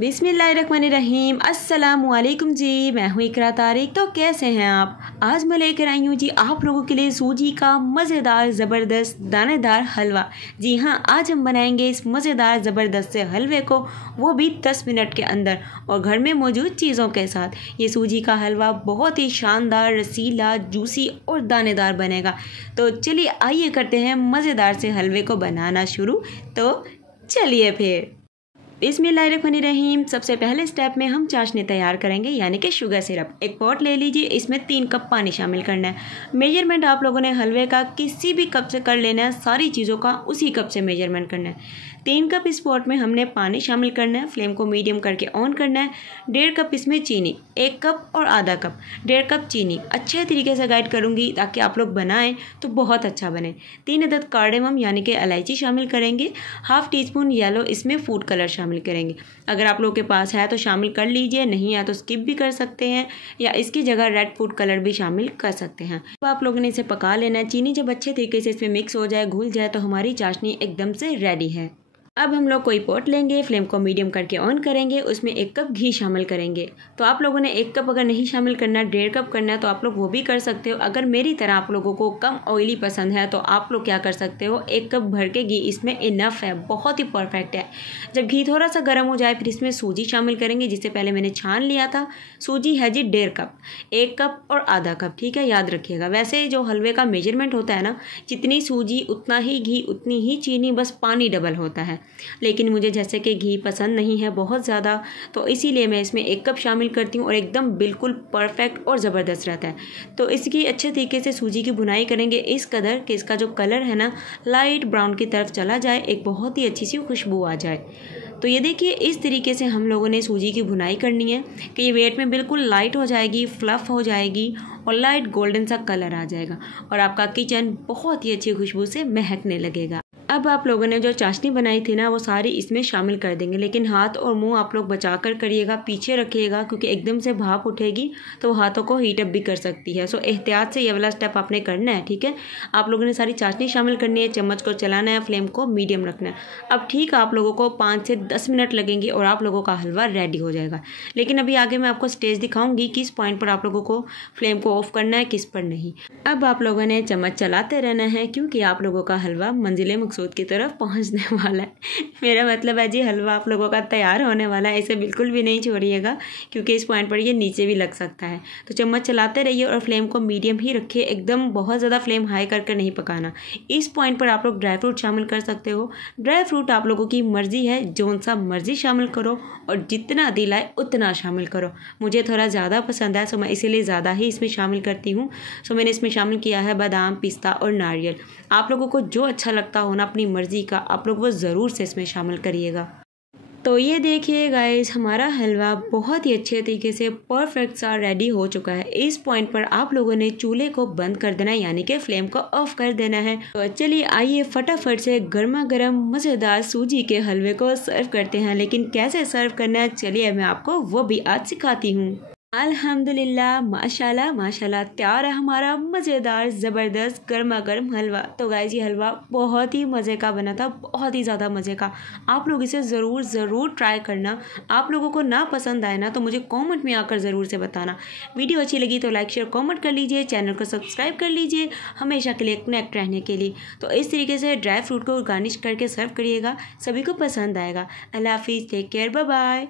बिस्मिल्लाहिर्रहमानिर्रहीम। अस्सलामुअलैकुम जी, मैं हूँ इकरा तारिक। तो कैसे हैं आप? आज मैं लेकर आई हूँ जी आप लोगों के लिए सूजी का मज़ेदार ज़बरदस्त दानेदार हलवा। जी हाँ, आज हम बनाएंगे इस मज़ेदार ज़बरदस्त से हलवे को, वो भी 10 मिनट के अंदर और घर में मौजूद चीज़ों के साथ। ये सूजी का हलवा बहुत ही शानदार, रसीला, जूसी और दानेदार बनेगा। तो चलिए आइए करते हैं मज़ेदार से हलवे को बनाना शुरू। तो चलिए फिर बिस्मिल्लाहिर्रहमानिर्रहीम। सबसे पहले स्टेप में हम चाशनी तैयार करेंगे, यानी कि शुगर सिरप। एक पॉट ले लीजिए, इसमें 3 कप पानी शामिल करना है। मेजरमेंट आप लोगों ने हलवे का किसी भी कप से कर लेना है, सारी चीज़ों का उसी कप से मेजरमेंट करना है। 3 कप इस पॉट में हमने पानी शामिल करना है, फ्लेम को मीडियम करके ऑन करना है। 1.5 कप इसमें चीनी, 1 कप और आधा कप, 1.5 कप चीनी। अच्छे तरीके से गाइड करूँगी ताकि आप लोग बनाएं तो बहुत अच्छा बने। 3 अदद कार्डेमम यानी कि इलायची शामिल करेंगे। ½ टीस्पून येलो इसमें फूड कलर शामिल करेंगे। अगर आप लोगों के पास है तो शामिल कर लीजिए, नहीं है तो स्किप भी कर सकते हैं, या इसकी जगह रेड फूड कलर भी शामिल कर सकते हैं। अब आप लोगों ने इसे पका लेना है। चीनी जब अच्छे तरीके से इसमें मिक्स हो जाए, घुल जाए, तो हमारी चाशनी एकदम से रेडी है। अब हम लोग कोई पॉट लेंगे, फ्लेम को मीडियम करके ऑन करेंगे, उसमें 1 कप घी शामिल करेंगे। तो आप लोगों ने 1 कप अगर नहीं शामिल करना, 1.5 कप करना है तो आप लोग वो भी कर सकते हो। अगर मेरी तरह आप लोगों को कम ऑयली पसंद है तो आप लोग क्या कर सकते हो, 1 कप भर के घी इसमें इनफ है, बहुत ही परफेक्ट है। जब घी थोड़ा सा गर्म हो जाए फिर इसमें सूजी शामिल करेंगे, जिसे पहले मैंने छान लिया था। सूजी है जी 1.5 कप, 1 कप और आधा कप, ठीक है, याद रखिएगा। वैसे जो हलवे का मेजरमेंट होता है ना, जितनी सूजी उतना ही घी उतनी ही चीनी, बस पानी डबल होता है। लेकिन मुझे जैसे कि घी पसंद नहीं है बहुत ज़्यादा, तो इसीलिए मैं इसमें 1 कप शामिल करती हूँ और एकदम बिल्कुल परफेक्ट और ज़बरदस्त रहता है। तो इसकी अच्छे तरीके से सूजी की भुनाई करेंगे, इस कदर कि इसका जो कलर है ना लाइट ब्राउन की तरफ चला जाए, एक बहुत ही अच्छी सी खुशबू आ जाए। तो ये देखिए, इस तरीके से हम लोगों ने सूजी की भुनाई करनी है कि ये वेट में बिल्कुल लाइट हो जाएगी, फ्लफ़ हो जाएगी और लाइट गोल्डन सा कलर आ जाएगा और आपका किचन बहुत ही अच्छी खुशबू से महकने लगेगा। अब आप लोगों ने जो चाशनी बनाई थी ना, वो सारी इसमें शामिल कर देंगे, लेकिन हाथ और मुंह आप लोग बचा कर करिएगा, पीछे रखिएगा, क्योंकि एकदम से भाप उठेगी तो हाथों को हीट अप भी कर सकती है। सो एहतियात से ये वाला स्टेप आपने करना है, ठीक है। आप लोगों ने सारी चाशनी शामिल करनी है, चम्मच को चलाना है, फ्लेम को मीडियम रखना है। अब ठीक आप लोगों को 5 से 10 मिनट लगेंगे और आप लोगों का हलवा रेडी हो जाएगा। लेकिन अभी आगे मैं आपको स्टेज दिखाऊंगी किस पॉइंट पर आप लोगों को फ्लेम को ऑफ करना है, किस पर नहीं। अब आप लोगों ने चम्मच चलाते रहना है, क्योंकि आप लोगों का हलवा मंजिल मकसूद की तरफ पहुंचने वाला है। मेरा मतलब है जी, हलवा आप लोगों का तैयार होने वाला है। इसे बिल्कुल भी नहीं छोड़िएगा, क्योंकि इस पॉइंट पर ये नीचे भी लग सकता है। तो चम्मच चलाते रहिए और फ्लेम को मीडियम ही रखिए, एकदम बहुत ज़्यादा फ्लेम हाई करके नहीं पकाना। इस पॉइंट पर आप लोग ड्राई फ्रूट शामिल कर सकते हो। ड्राई फ्रूट आप लोगों की मर्जी है, जौन सा मर्जी शामिल करो और जितना दिल आए उतना शामिल करो। मुझे थोड़ा ज़्यादा पसंद है, सो मैं इसीलिए ज़्यादा ही इसमें शामिल करती हूँ। सो मैंने इसमें शामिल किया है बादाम, पिस्ता और नारियल। आप लोगों को जो अच्छा लगता हो ना, अपनी मर्जी का, आप लोग वो ज़रूर से इसमें शामिल करिएगा। तो ये देखिए गाइस, हमारा हलवा बहुत ही अच्छे तरीके से परफेक्ट सा रेडी हो चुका है। इस पॉइंट पर आप लोगों ने चूल्हे को बंद कर देना है, यानी कि फ्लेम को ऑफ कर देना है। तो चलिए आइए फटाफट से गर्मा गर्म मज़ेदार सूजी के हलवे को सर्व करते हैं। लेकिन कैसे सर्व करना है, चलिए मैं आपको वो भी आज सिखाती हूँ। अल्हम्दुलिल्लाह, माशाल्लाह माशाल्लाह, तैयार है हमारा मज़ेदार ज़बरदस्त गर्मा गर्म हलवा। तो गाइस, ये हलवा बहुत ही मज़े का बना था, बहुत ही ज़्यादा मज़े का। आप लोग इसे ज़रूर ट्राई करना। आप लोगों को ना पसंद आए ना तो मुझे कमेंट में आकर ज़रूर से बताना। वीडियो अच्छी लगी तो लाइक शेयर कमेंट कर लीजिए, चैनल को सब्सक्राइब कर लीजिए हमेशा के लिए कनेक्ट रहने के लिए। तो इस तरीके से ड्राई फ्रूट को गार्निश करके सर्व करिएगा, सभी को पसंद आएगा। अल्लाह हाफिज़, टेक केयर, बाय बाय।